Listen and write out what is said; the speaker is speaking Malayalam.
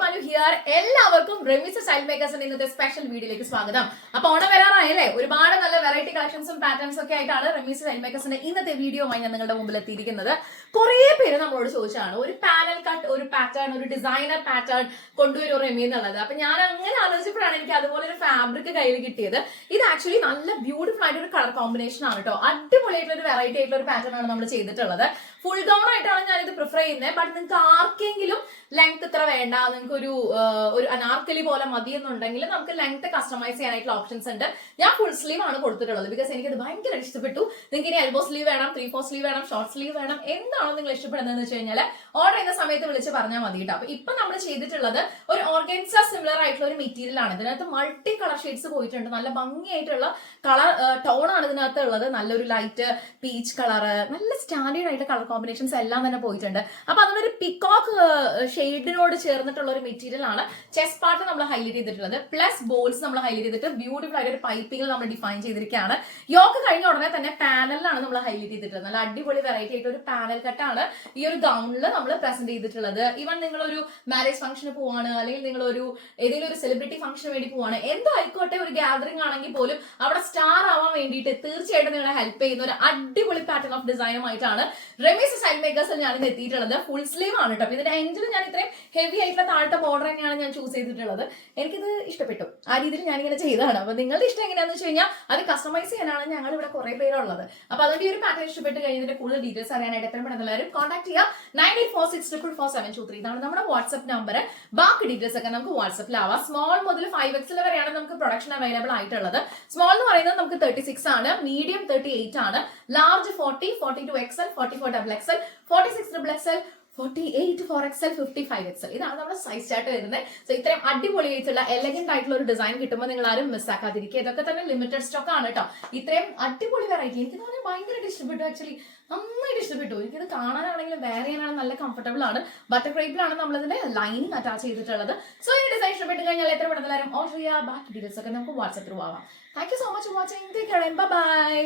മനു ഹിയർ. എല്ലാവർക്കും റെമീസ് സ്റ്റൈൽ മേക്കേഴ്സിന്റെ ഇന്നത്തെ സ്പെഷ്യൽ വീഡിയോയിലേക്ക് സ്വാഗതം. അപ്പൊ ഓണം വരാറായല്ലേ, ഒരുപാട് നല്ല വെറൈറ്റി കളക്ഷൻസും പാറ്റേൺസും ഒക്കെ ആയിട്ടാണ് റെമീസ് സ്റ്റൈൽ മേക്കേഴ്സിന്റെ ഇന്നത്തെ വീഡിയോയുമായി ഞാൻ നിങ്ങളുടെ മുമ്പിൽ എത്തിയിരിക്കുന്നത്. കുറെ പേര് നമ്മളോട് ചോദിച്ചാണ് ഒരു പാനൽ കട്ട്, ഒരു പാറ്റേൺ, ഒരു ഡിസൈനർ പാറ്റേൺ കൊണ്ടുവരും റെമി എന്നുള്ളത്. അപ്പൊ ഞാൻ അങ്ങനെ ആലോചിച്ചപ്പോഴാണ് എനിക്ക് അതുപോലെ ഒരു ഫാബ്രിക് കയ്യിൽ കിട്ടിയത്. ഇത് ആക്ച്വലി നല്ല ബ്യൂട്ടിഫുൾ ആയിട്ട് ഒരു കളർ കോമ്പിനേഷൻ ആണ് കേട്ടോ. അടിപൊളിയായിട്ടുള്ള ഒരു വെറൈറ്റി ആയിട്ടുള്ള ഒരു പാറ്റേൺ ആണ് നമ്മൾ ചെയ്തിട്ടുള്ളത്. ഫുൾ ഗൗൺ ആയിട്ടാണ് ഞാൻ ഇത് പ്രിഫർ ചെയ്യുന്നത്. ബട്ട് നിങ്ങൾക്ക് ആർക്കെങ്കിലും ലെങ്ത് ഇത്ര വേണ്ട, നിങ്ങൾക്ക് ഒരു അനാർക്കലി പോലെ മതി എന്നുണ്ടെങ്കിൽ നമുക്ക് ലെങ്ത് കസ്റ്റമൈസ് ചെയ്യാനായിട്ടുള്ള ഓപ്ഷൻസ് ഉണ്ട്. ഞാൻ ഫുൾ സ്ലീവ് ആണ് കൊടുത്തിട്ടുള്ളത് ബിക്കോസ് എനിക്കത് ഭയങ്കര ഇഷ്ടപ്പെട്ടു. നിങ്ങൾക്ക് ഇനി എൽബോ സ്ലീവ് വേണം, 3/4 സ്ലീവ് വേണം, ഷോർട്ട് സ്ലീവ് വേണം, എന്താണോ നിങ്ങൾ ഇഷ്ടപ്പെടുന്നതെന്ന് വെച്ച് കഴിഞ്ഞാൽ ഓർഡർ ചെയ്യുന്ന സമയത്ത് വിളിച്ച് പറഞ്ഞാൽ മതി കേട്ടോ. അപ്പൊ ഇപ്പൊ നമ്മൾ ചെയ്തിട്ടുള്ളത് ഒരു ഓർഗൻസ സിമിലർ ആയിട്ടുള്ള ഒരു മെറ്റീരിയൽ ആണ്. ഇതിനകത്ത് മൾട്ടി കളർ ഷെയ്ഡ്സ് പോയിട്ടുണ്ട്. നല്ല ഭംഗിയായിട്ടുള്ള കളർ ടോൺ ആണ് ഇതിനകത്ത് ഉള്ളത്. നല്ലൊരു ലൈറ്റ് പീച്ച് കളർ, നല്ല സ്റ്റാൻഡേർഡ് ആയിട്ട് കളർ കോമ്പിനേഷൻസ് എല്ലാം തന്നെ പോയിട്ടുണ്ട്. അപ്പൊ അതൊരു പിക്കോക്ക് ഷെയ്ഡിനോട് ചേർന്നിട്ടുള്ള ഒരു മെറ്റീരിയൽ ആണ്. ചെസ്റ്റ് പാർട്ട് നമ്മൾ ഹൈലൈറ്റ് ചെയ്തിട്ടുള്ളത്, പ്ലസ് ബോൾസ് നമ്മൾ ഹൈലൈറ്റ് ചെയ്തിട്ട് ബ്യൂട്ടിഫുൾ ആയിട്ട് ഒരു പൈപ്പിംഗ് നമ്മൾ ഡിഫൈൻ ചെയ്തിരിക്കുകയാണ്. യോക്ക് കഴിഞ്ഞ ഉടനെ തന്നെ പാനലിലാണ് നമ്മൾ ഹൈലൈറ്റ് ചെയ്തിട്ടുള്ളത്. നല്ല അടിപൊളി വെറൈറ്റി ആയിട്ട് ഒരു പാനൽ കട്ടാണ് ഈ ഒരു ഗൗണിൽ നമ്മൾ പ്രസന്റ് ചെയ്തിട്ടുള്ളത്. ഈവൻ നിങ്ങൾ ഒരു മാരേജ് ഫംഗ്ഷന് പോവാണ്, അല്ലെങ്കിൽ നിങ്ങൾ ഏതെങ്കിലും ഒരു സെലിബ്രിറ്റി ഫംഗ്ഷന് വേണ്ടി പോവാണ്, എന്തോ ആയിക്കോട്ടെ, ഒരു ഗാദറിംഗ് ആണെങ്കിൽ പോലും അവിടെ സ്റ്റാർ ആവാൻ വേണ്ടിയിട്ട് തീർച്ചയായിട്ടും നിങ്ങളെ ഹെൽപ്പ് ചെയ്യുന്ന ഒരു അടിപൊളി പാറ്റേൺ ഓഫ് ഡിസൈനുമായിട്ടാണ് റെമീസ് സ്റ്റൈൽ മേക്കേഴ്സിൽ ഞാൻ ഇന്ന് എത്തിയിട്ടുള്ളത്. ഫുൾ സ്ലീവ് ആണ് കേട്ടോ. ഇതിന്റെ എൻഡിൽ ഞാൻ ഇത്രയും ഹെവി ആയിട്ടുള്ള താഴത്തെ ബോർഡർ തന്നെയാണ് ഞാൻ ചൂസ് ചെയ്തിട്ടുള്ളത്. എനിക്കിത് ഇഷ്ടപ്പെട്ടു. ആ രീതിയിൽ ഞാനിങ്ങനെ ചെയ്തതാണ്. അപ്പൊ നിങ്ങളുടെ ഇഷ്ടം എങ്ങനെയാണെന്ന് വെച്ച് കഴിഞ്ഞാൽ അത് കസ്റ്റമൈസ് ചെയ്യാനാണ് ഞങ്ങൾ ഇവിടെ കുറെ പേരുള്ളത്. അപ്പൊ അതുകൊണ്ട് ഈ ഒരു പാറ്റേൺ ഇഷ്ടപ്പെട്ട് കഴിഞ്ഞതിന്റെ കൂടുതൽ ഡീറ്റെയിൽസ് അറിയാനായിട്ട് എത്രയും പെട്ടെന്ന് എല്ലാവരും കോൺടാക്ട് ചെയ്യുക. 9846444723 ഇതാണ് നമ്മുടെ വാട്സ്ആപ്പ് നമ്പർ. ബാക്കി ഡീറ്റെയിൽസ് ഒക്കെ നമുക്ക് വാട്സ്ആപ്പിലാവാം. സ്മോൾ മുതൽ 5XL വരെയാണ് നമുക്ക് പ്രൊഡക്ഷൻ അവൈലബിൾ ആയിട്ടുള്ളത്. സ്മോൾ എന്ന് പറയുന്നത് നമുക്ക് 36 ആണ്, മീഡിയം 38 ആണ്, large 40, 42XL, 44XXL, 46XXL, 48, 4XL, 55XL. ഇതാണ് നമ്മുടെ സൈസ് ചാർട്ട് വരുന്നത്. സോ ഇത്രയും അടിപൊളിയായിട്ടുള്ള എലഗന്റ് ആയിട്ടുള്ള ഒരു ഡിസൈൻ കിട്ടുമ്പോൾ നിങ്ങൾ ആരും മിസ്സാക്കാതിരിക്കുക. ഇതൊക്കെ തന്നെ ലിമിറ്റഡ് സ്റ്റോക്ക് ആണ് കേട്ടോ. ഇത്രയും അടിപൊളി വെറൈറ്റി എനിക്ക് തോന്നി ഭയങ്കരമായിട്ട് ഇഷ്ടപ്പെട്ടു. ആക്ച്വലി നന്നായിട്ട് ഇഷ്ടപ്പെട്ടു. എനിക്കിത് കാണാനാണെങ്കിലും വെയർ ചെയ്യാനാണെങ്കിൽ നല്ല കംഫർട്ടബിൾ ആണ്. ബട്ടർ ക്രേപ്പിലാണ് നമ്മളിതിന്റെ ലൈനിങ് അറ്റാച്ച് ചെയ്തിട്ടുള്ളത്. സോ ഈ ഡിസൈൻ ഇഷ്ടപ്പെട്ട് കഴിഞ്ഞാൽ എത്ര പെട്ടെന്ന് എല്ലാവരും ഓർഡർ ചെയ്യുക. ബാക്കി ഡീറ്റെയിൽസ് ഒക്കെ നമുക്ക് വാട്സ്ആപ്പ് ത്രൂ ആവാം. Thank you so much for watching. Take care. Bye bye.